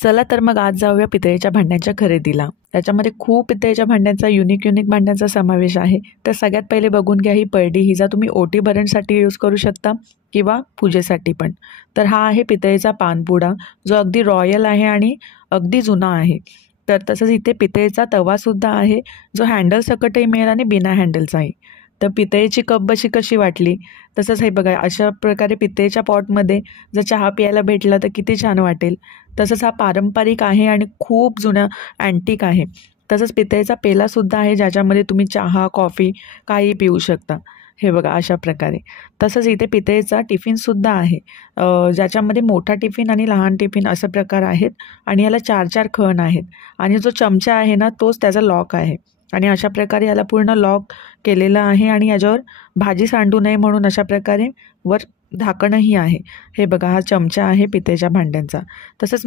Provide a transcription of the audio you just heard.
चला तर मग आज जाऊया पितळेच्या भांड्यांच्या खरेदीला। त्याच्यामध्ये खूप पितळेच्या भांड्यांचा युनिक भांड्यांचा समावेश आहे। तर सगळ्यात पहिले बघून घ्या ही परडी, हिचा तुम्ही ओटी भरणीसाठी यूज करू शकता किंवा पूजेसाठी पण। तर हा आहे पितळेचा पानपुडा, जो अगदी रॉयल आहे आणि अगदी जुना आहे। तर तसंच इथे पितळेचा तवासुद्धा आहे, जो हँडल सकटही मिळेल आणि बिना हँडलचाही। तर पितळेची कप बशी कशी वाटली, तसंच हे बघा अशा प्रकारे पितळेच्या पॉटमध्ये जर चहा प्यायला भेटला तर किती छान वाटेल। तसंच हा पारंपरिक आहे आणि खूप जुना अँटिक आहे। तसंच पितळेचा पेलासुद्धा आहे, ज्याच्यामध्ये तुम्ही चहा कॉफी काही पिऊ शकता। हे बघा अशा प्रकारे। तसंच इथे पितळेचा टिफिनसुद्धा आहे, ज्याच्यामध्ये मोठा टिफिन आणि लहान टिफिन असे प्रकार आहेत आणि याला 4-4 खण आहेत आणि जो चमचा आहे ना तोच त्याचा लॉक आहे आणि अशा प्रकारे याला पूर्ण लॉक केलेलं आहे आणि याच्यावर भाजी सांडू नये म्हणून अशा प्रकारे वर झाकणही आहे। हे बघा हा चमचा आहे पितळेच्या भांड्यांचा। तसंच